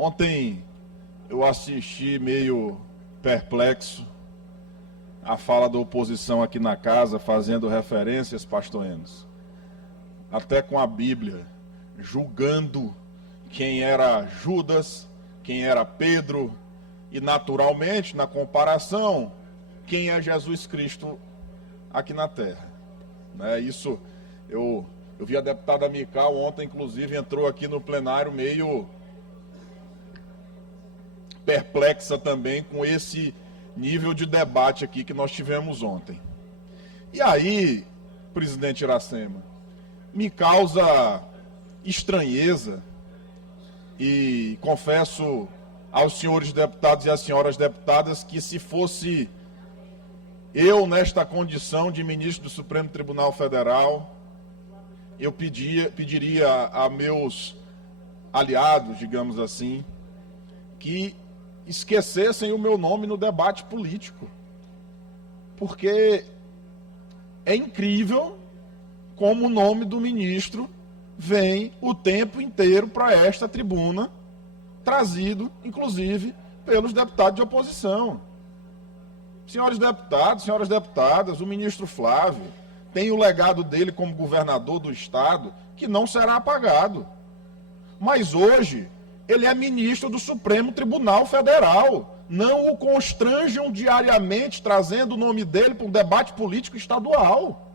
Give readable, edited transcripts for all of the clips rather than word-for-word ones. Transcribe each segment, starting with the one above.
Ontem eu assisti meio perplexo a fala da oposição aqui na casa, fazendo referências, pastor Enos, até com a Bíblia, julgando quem era Judas, quem era Pedro, e naturalmente, na comparação, quem é Jesus Cristo aqui na terra. Isso, eu vi a deputada Mical ontem, inclusive, entrou aqui no plenário meio perplexa também com esse nível de debate aqui que nós tivemos ontem. E aí, presidente Iracema, me causa estranheza, e confesso aos senhores deputados e às senhoras deputadas que, se fosse eu nesta condição de ministro do Supremo Tribunal Federal, eu pediria a meus aliados, digamos assim, que esquecessem o meu nome no debate político. Porque é incrível como o nome do ministro vem o tempo inteiro para esta tribuna, trazido, inclusive, pelos deputados de oposição. Senhores deputados, senhoras deputadas, o ministro Flávio tem o legado dele como governador do estado que não será apagado. Mas hoje ele é ministro do Supremo Tribunal Federal. Não o constranjam diariamente trazendo o nome dele para um debate político estadual.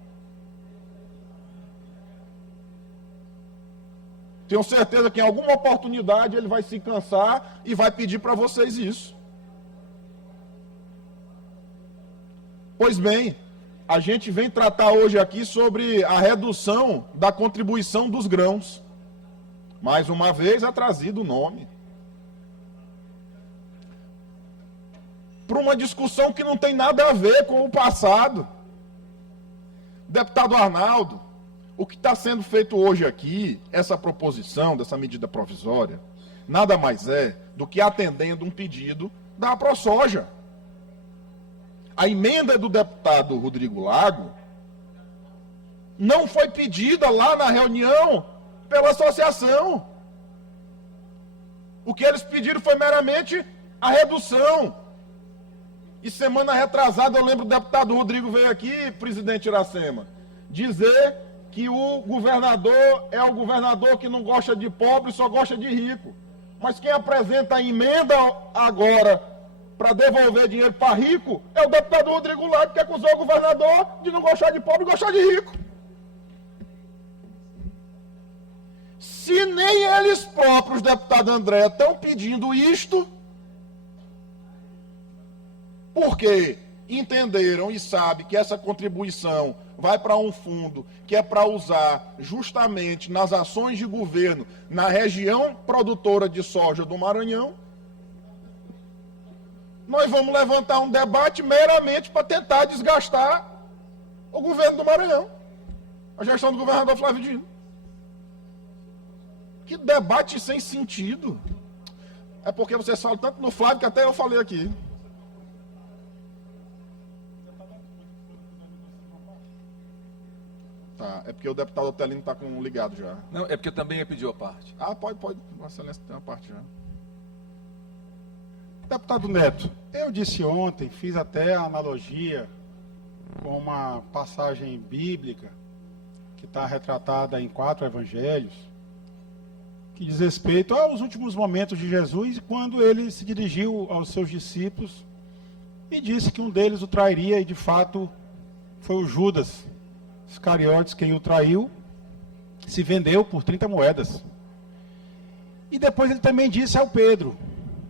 Tenho certeza que em alguma oportunidade ele vai se cansar e vai pedir para vocês isso. Pois bem, a gente vem tratar hoje aqui sobre a redução da contribuição dos grãos. Mais uma vez é trazido o nome. Para uma discussão que não tem nada a ver com o passado. Deputado Arnaldo, o que está sendo feito hoje aqui, essa proposição dessa medida provisória, nada mais é do que atendendo um pedido da AproSoja. A emenda do deputado Rodrigo Lago não foi pedida lá na reunião pela associação. O que eles pediram foi meramente a redução. E semana retrasada, eu lembro, o deputado Rodrigo veio aqui, presidente Iracema, dizer que o governador é o governador que não gosta de pobre, só gosta de rico. Mas quem apresenta a emenda agora para devolver dinheiro para rico é o deputado Rodrigo Lago, que acusou o governador de não gostar de pobre e gostar de rico. Se nem eles próprios, deputado André, estão pedindo isto, porque entenderam e sabem que essa contribuição vai para um fundo que é para usar justamente nas ações de governo na região produtora de soja do Maranhão, nós vamos levantar um debate meramente para tentar desgastar o governo do Maranhão, a gestão do governador Flávio Dino. Que debate sem sentido. É porque vocês falam tanto no Flávio que até eu falei aqui. Tá, é porque o deputado Otelino está com ligado já. Não, é porque também pediu a parte. Ah, pode. Vossa Excelência tem uma parte já. Deputado Neto, eu disse ontem, fiz até a analogia com uma passagem bíblica que está retratada em 4 evangelhos, que diz respeito aos últimos momentos de Jesus, quando ele se dirigiu aos seus discípulos e disse que um deles o trairia, e de fato foi o Judas Iscariotes quem o traiu, se vendeu por 30 moedas. E depois ele também disse ao Pedro,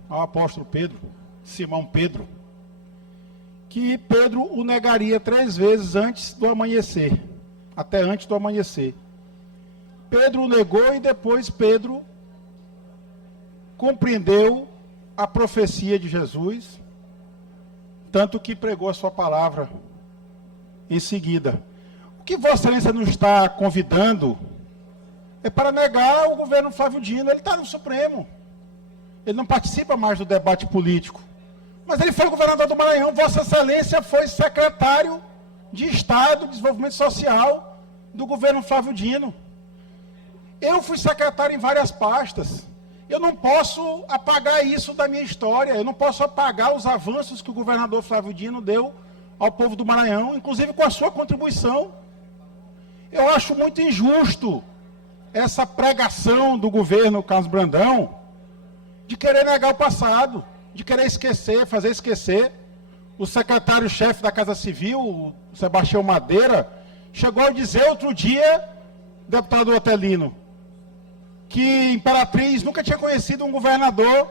ao apóstolo Pedro, Simão Pedro, que Pedro o negaria 3 vezes antes do amanhecer, até antes do amanhecer. Pedro o negou e depois Pedro compreendeu a profecia de Jesus, tanto que pregou a sua palavra em seguida. O que Vossa Excelência nos está convidando é para negar o governo Flávio Dino. Ele está no Supremo. Ele não participa mais do debate político. Mas ele foi governador do Maranhão. Vossa Excelência foi secretário de Estado de Desenvolvimento Social do governo Flávio Dino. Eu fui secretário em várias pastas. Eu não posso apagar isso da minha história, eu não posso apagar os avanços que o governador Flávio Dino deu ao povo do Maranhão, inclusive com a sua contribuição. Eu acho muito injusto essa pregação do governo Carlos Brandão de querer negar o passado, de querer esquecer, fazer esquecer. O secretário-chefe da Casa Civil, o Sebastião Madeira, chegou a dizer outro dia, deputado Otelino, que Imperatriz nunca tinha conhecido um governador,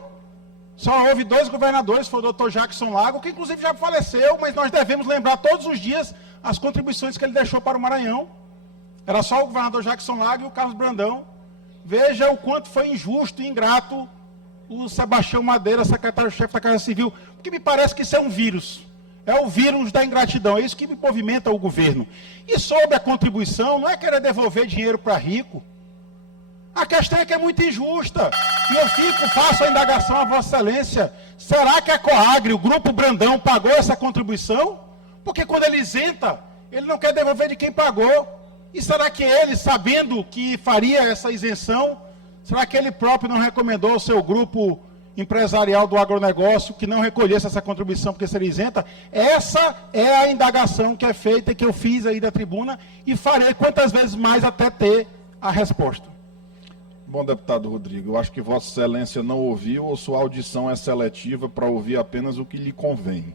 só houve 2 governadores, foi o Dr. Jackson Lago, que inclusive já faleceu, mas nós devemos lembrar todos os dias as contribuições que ele deixou para o Maranhão. Era só o governador Jackson Lago e o Carlos Brandão. Veja o quanto foi injusto e ingrato o Sebastião Madeira, secretário-chefe da Casa Civil, porque me parece que isso é um vírus. É o vírus da ingratidão, é isso que me movimenta o governo. E sobre a contribuição, não é querer devolver dinheiro para rico. A questão é que é muito injusta. E eu faço a indagação a Vossa Excelência. Será que a Coagri, o Grupo Brandão, pagou essa contribuição? Porque quando ele isenta, ele não quer devolver de quem pagou. E será que ele, sabendo que faria essa isenção, será que ele próprio não recomendou ao seu grupo empresarial do agronegócio que não recolhesse essa contribuição porque seria isenta? Essa é a indagação que é feita e que eu fiz aí da tribuna e farei quantas vezes mais até ter a resposta. Bom, deputado Rodrigo, eu acho que Vossa Excelência não ouviu ou sua audição é seletiva para ouvir apenas o que lhe convém.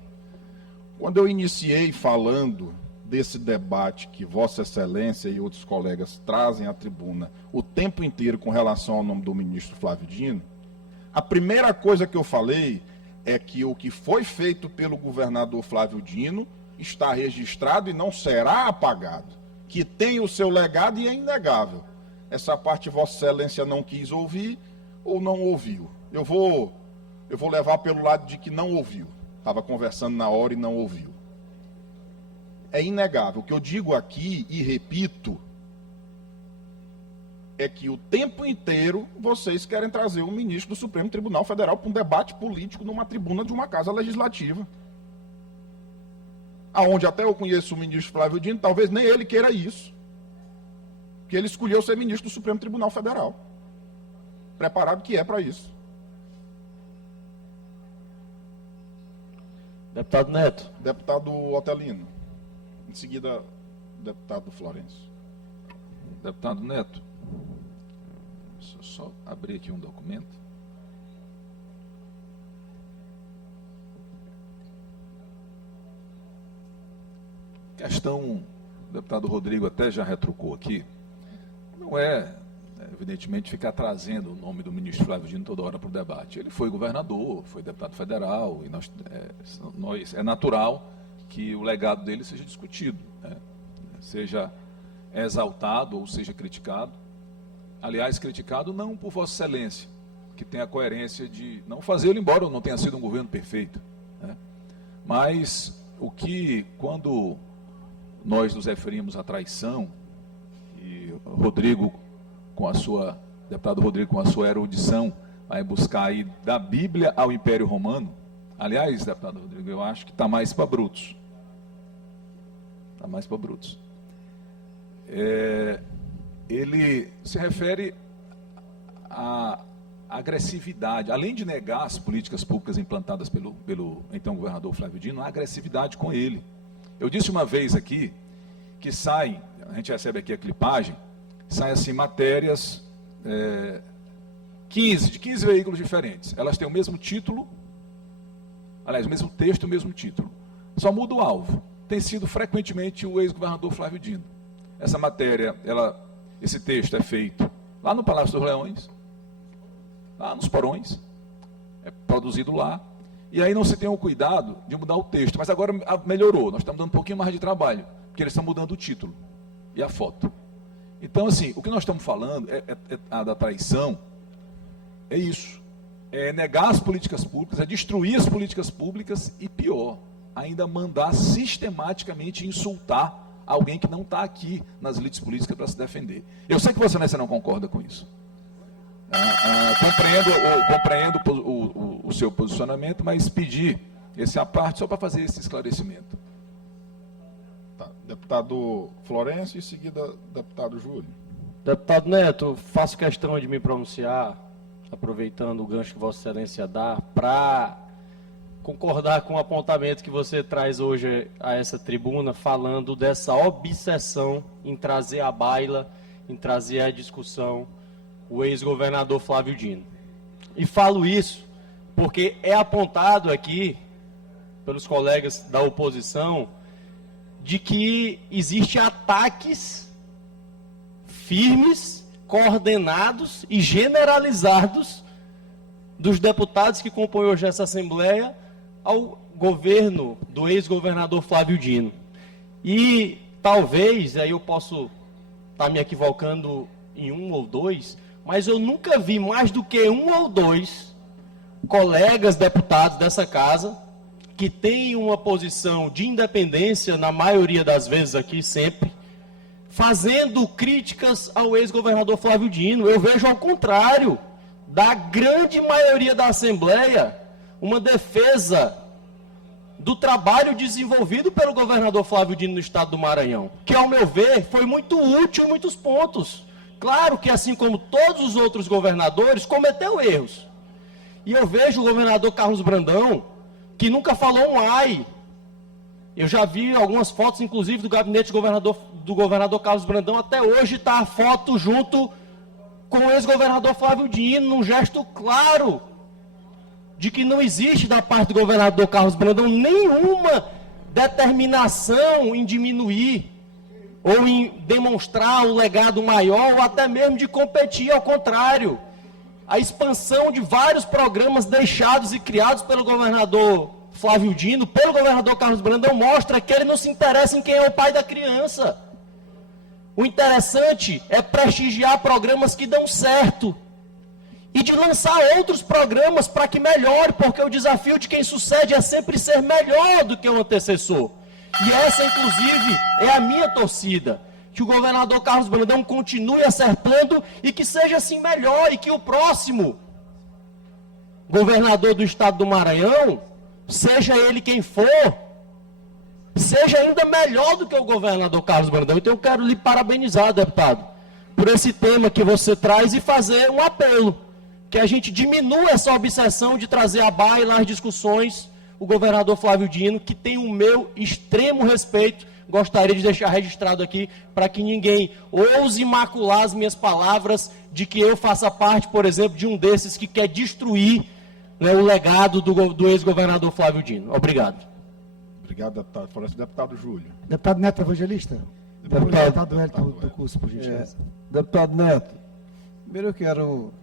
Quando eu iniciei falando desse debate que Vossa Excelência e outros colegas trazem à tribuna o tempo inteiro com relação ao nome do ministro Flávio Dino, a primeira coisa que eu falei é que o que foi feito pelo governador Flávio Dino está registrado e não será apagado, que tem o seu legado e é inegável. Essa parte Vossa Excelência não quis ouvir ou não ouviu. Eu vou levar pelo lado de que não ouviu. Estava conversando na hora e não ouviu. É inegável. O que eu digo aqui e repito é que o tempo inteiro vocês querem trazer o ministro do Supremo Tribunal Federal para um debate político numa tribuna de uma casa legislativa. Aonde até eu conheço o ministro Flávio Dino, talvez nem ele queira isso. Porque ele escolheu ser ministro do Supremo Tribunal Federal. Preparado que é para isso. Deputado Neto. Deputado Otelino. Em seguida, deputado Florencio. Deputado Neto, deixa eu só abrir aqui um documento. Questão, o deputado Rodrigo até já retrucou aqui, não é, evidentemente, ficar trazendo o nome do ministro Flávio Dino toda hora para o debate. Ele foi governador, foi deputado federal, e é natural que o legado dele seja discutido, né? Seja exaltado ou seja criticado. Aliás, criticado não por Vossa Excelência, que tem a coerência de não fazê-lo, embora não tenha sido um governo perfeito, né? Mas o que, quando nós nos referimos à traição, e Rodrigo, deputado Rodrigo, com a sua erudição, vai buscar aí da Bíblia ao Império Romano. Aliás, deputado Rodrigo, eu acho que está mais para Brutus. Está mais para Brutus. Ele se refere à agressividade, além de negar as políticas públicas implantadas pelo então governador Flávio Dino, a agressividade com ele. Eu disse uma vez aqui que saem, a gente recebe aqui a clipagem, saem assim matérias, 15 veículos diferentes. Elas têm o mesmo título, aliás, o mesmo texto e o mesmo título. Só muda o alvo. Tem sido frequentemente o ex-governador Flávio Dino. Essa matéria, esse texto é feito lá no Palácio dos Leões, lá nos porões, é produzido lá, e aí não se tem o cuidado de mudar o texto. Mas agora melhorou, nós estamos dando um pouquinho mais de trabalho, porque eles estão mudando o título e a foto. Então, assim, o que nós estamos falando da traição, é isso. É negar as políticas públicas, é destruir as políticas públicas e, pior, ainda mandar sistematicamente insultar alguém que não está aqui nas elites políticas para se defender. Eu sei que Vossa Excelência não concorda com isso. Compreendo o seu posicionamento, mas pedir esse à parte só para fazer esse esclarecimento. Tá. Deputado Florencio e em seguida deputado Júlio. Deputado Neto, faço questão de me pronunciar aproveitando o gancho que Vossa Excelência dá, para concordar com o apontamento que você traz hoje a essa tribuna, falando dessa obsessão em trazer à baila, em trazer à discussão o ex-governador Flávio Dino. E falo isso porque é apontado aqui pelos colegas da oposição de que existem ataques firmes, coordenados e generalizados dos deputados que compõem hoje essa Assembleia ao governo do ex-governador Flávio Dino. E talvez, aí eu posso estar me equivocando em um ou dois, mas eu nunca vi mais do que um ou dois colegas deputados dessa casa que têm uma posição de independência, na maioria das vezes aqui, sempre, fazendo críticas ao ex-governador Flávio Dino. Eu vejo ao contrário da grande maioria da Assembleia, uma defesa do trabalho desenvolvido pelo governador Flávio Dino no estado do Maranhão, que, ao meu ver, foi muito útil em muitos pontos. Claro que, assim como todos os outros governadores, cometeu erros. E eu vejo o governador Carlos Brandão, que nunca falou um ai. Eu já vi algumas fotos, inclusive, do gabinete do governador Carlos Brandão. Até hoje está a foto junto com o ex-governador Flávio Dino, num gesto claro de que não existe da parte do governador Carlos Brandão nenhuma determinação em diminuir ou em demonstrar um legado maior, ou até mesmo de competir. Ao contrário, a expansão de vários programas deixados e criados pelo governador Flávio Dino, pelo governador Carlos Brandão, mostra que ele não se interessa em quem é o pai da criança. O interessante é prestigiar programas que dão certo e de lançar outros programas para que melhore, porque o desafio de quem sucede é sempre ser melhor do que o antecessor. E essa, inclusive, é a minha torcida, que o governador Carlos Brandão continue acertando e que seja assim melhor, e que o próximo governador do estado do Maranhão, seja ele quem for, seja ainda melhor do que o governador Carlos Brandão. Então eu quero lhe parabenizar, deputado, por esse tema que você traz e fazer um apelo, que a gente diminua essa obsessão de trazer à baila as discussões o governador Flávio Dino, que tem o meu extremo respeito. Gostaria de deixar registrado aqui, para que ninguém ouse macular as minhas palavras, de que eu faça parte, por exemplo, de um desses que quer destruir, né, o legado do ex-governador Flávio Dino. Obrigado. Obrigado, deputado. Fala assim, deputado Júlio. Deputado Neto Evangelista. Deputado Hélio do curso, por gentileza. Deputado Neto, primeiro eu quero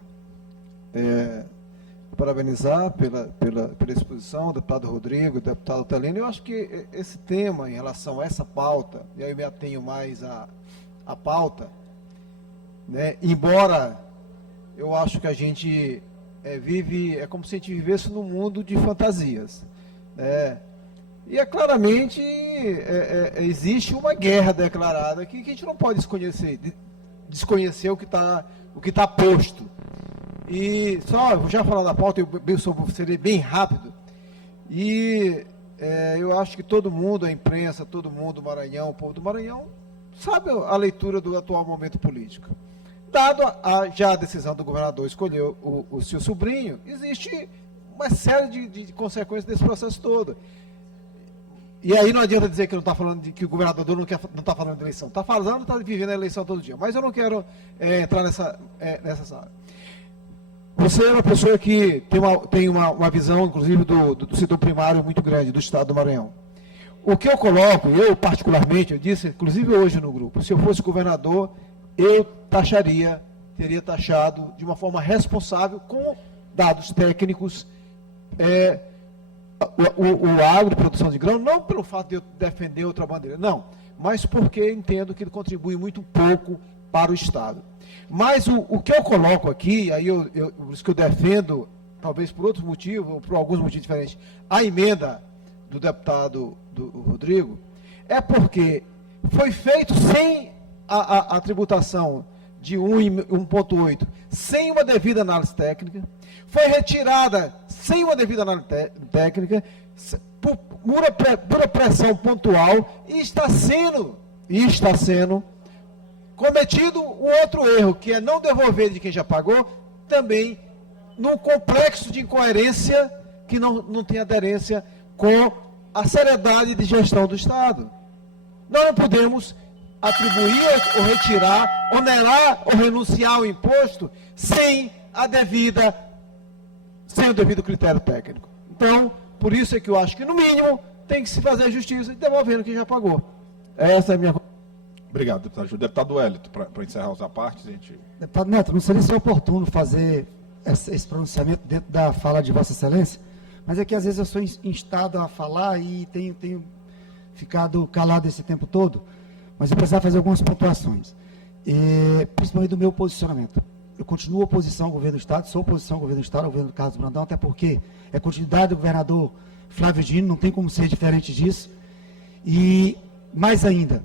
parabenizar pela exposição, deputado Rodrigo, deputado Telino. Eu acho que esse tema, em relação a essa pauta, e aí eu me atenho mais à pauta, né, embora eu acho que a gente vive, é como se a gente vivesse num mundo de fantasias, né? E claramente existe uma guerra declarada aqui, que a gente não pode desconhecer o que está posto. E só, vou já falar da pauta, eu serei bem rápido. E eu acho que todo mundo, a imprensa, todo mundo, o Maranhão, o povo do Maranhão, sabe a leitura do atual momento político. Dado já a decisão do governador escolher o seu sobrinho, existe uma série de consequências desse processo todo. E aí não adianta dizer que não está falando que o governador não está falando de eleição. Está falando, está vivendo a eleição todo dia. Mas eu não quero entrar nessa área. Você é uma pessoa que tem uma visão, inclusive, do setor primário muito grande, do estado do Maranhão. O que eu coloco, eu particularmente, eu disse, inclusive hoje no grupo, se eu fosse governador, eu teria taxado de uma forma responsável, com dados técnicos, o agro, produção de grão, não pelo fato de eu defender outra bandeira, não, mas porque entendo que ele contribui muito pouco para o Estado. Mas o que eu coloco aqui, aí por isso que eu defendo, talvez por outros motivos, ou por alguns motivos diferentes, a emenda do deputado do Rodrigo, é porque foi feito sem a tributação de 1,8, sem uma devida análise técnica, foi retirada sem uma devida análise técnica, por pura pressão pontual, e está sendo cometido um outro erro, que é não devolver de quem já pagou, também num complexo de incoerência que não tem aderência com a seriedade de gestão do Estado. Nós não podemos atribuir ou retirar, onerar ou renunciar ao imposto sem o devido critério técnico. Então, por isso é que eu acho que, no mínimo, tem que se fazer a justiça e devolvendo quem já pagou. Essa é a minha... Obrigado, deputado Júlio. Deputado Wellington, para encerrar os apartes, a gente... Deputado Neto, não seria ser oportuno fazer esse pronunciamento dentro da fala de Vossa Excelência, mas é que às vezes eu sou instado a falar e tenho ficado calado esse tempo todo, mas eu precisava fazer algumas pontuações, principalmente do meu posicionamento. Eu continuo oposição ao governo do Estado, sou oposição ao governo do Estado, ao governo do Carlos Brandão, até porque é continuidade do governador Flávio Dino, não tem como ser diferente disso. E, mais ainda,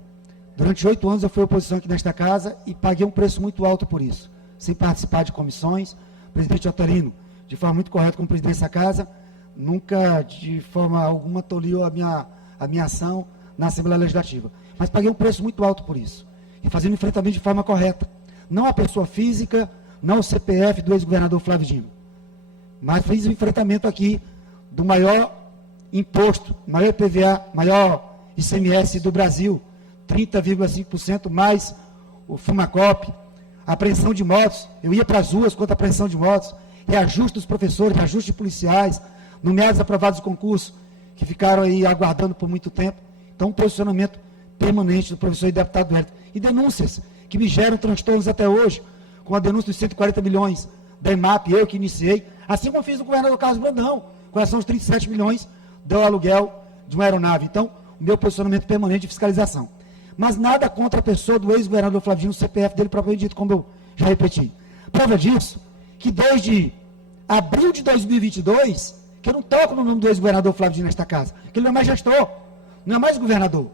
durante 8 anos eu fui oposição aqui nesta casa e paguei um preço muito alto por isso, sem participar de comissões. O presidente Otorino, de forma muito correta como presidente dessa casa, nunca de forma alguma tolhiu a minha ação na Assembleia Legislativa. Mas paguei um preço muito alto por isso. E fazendo enfrentamento de forma correta. Não a pessoa física, não o CPF do ex-governador Flávio Dino. Mas fiz o enfrentamento aqui do maior imposto, maior IPVA, maior ICMS do Brasil, 30,5% mais o Fumacop, apreensão de motos. Eu ia para as ruas contra a apreensão de motos, reajuste dos professores, reajuste de policiais, nomeados aprovados do concurso, que ficaram aí aguardando por muito tempo. Então, um posicionamento permanente do professor e deputado Wellington. E denúncias que me geram transtornos até hoje, com a denúncia dos 140 milhões da EMAP, eu que iniciei, assim como fiz no governador Carlos Brandão, com relação aos 37 milhões do aluguel de uma aeronave. Então, o meu posicionamento permanente de fiscalização. Mas nada contra a pessoa do ex-governador Flávio Dino, o CPF dele propriamente dito, como eu já repeti. Prova disso, que desde abril de 2022, que eu não toco no nome do ex-governador Flávio Dino nesta casa, que ele não é mais gestor, não é mais governador.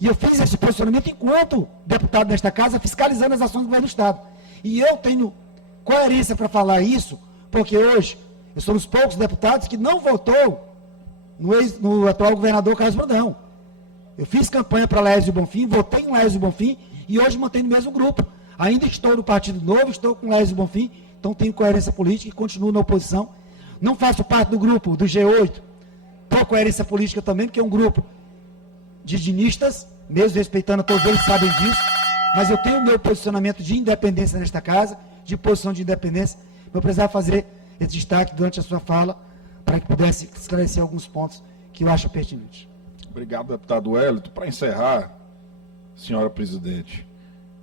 E eu fiz esse posicionamento enquanto deputado desta casa, fiscalizando as ações do governo do Estado. E eu tenho coerência para falar isso, porque hoje eu sou um dos poucos deputados que não votou no atual governador Carlos Brandão. Eu fiz campanha para Laésio Bonfim, votei em Laésio Bonfim e hoje mantenho no mesmo grupo. Ainda estou no Partido Novo, estou com Laésio Bonfim, então tenho coerência política e continuo na oposição. Não faço parte do grupo do G8, por coerência política também, porque é um grupo de dinistas, mesmo respeitando a todos eles, sabem disso, mas eu tenho o meu posicionamento de independência nesta casa, de posição de independência. Eu precisava fazer esse destaque durante a sua fala, para que pudesse esclarecer alguns pontos que eu acho pertinentes. Obrigado, deputado Wellington. Para encerrar, senhora presidente,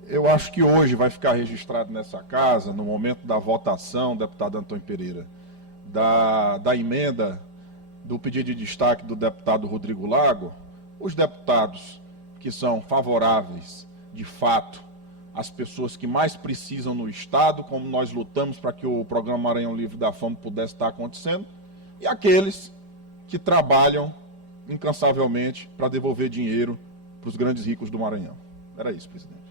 eu acho que hoje vai ficar registrado nessa casa, no momento da votação, deputado Antônio Pereira, da emenda do pedido de destaque do deputado Rodrigo Lago, os deputados que são favoráveis, de fato, às pessoas que mais precisam no Estado, como nós lutamos para que o programa Maranhão Livre da Fome pudesse estar acontecendo, e aqueles que trabalham incansavelmente para devolver dinheiro para os grandes ricos do Maranhão. Era isso, presidente.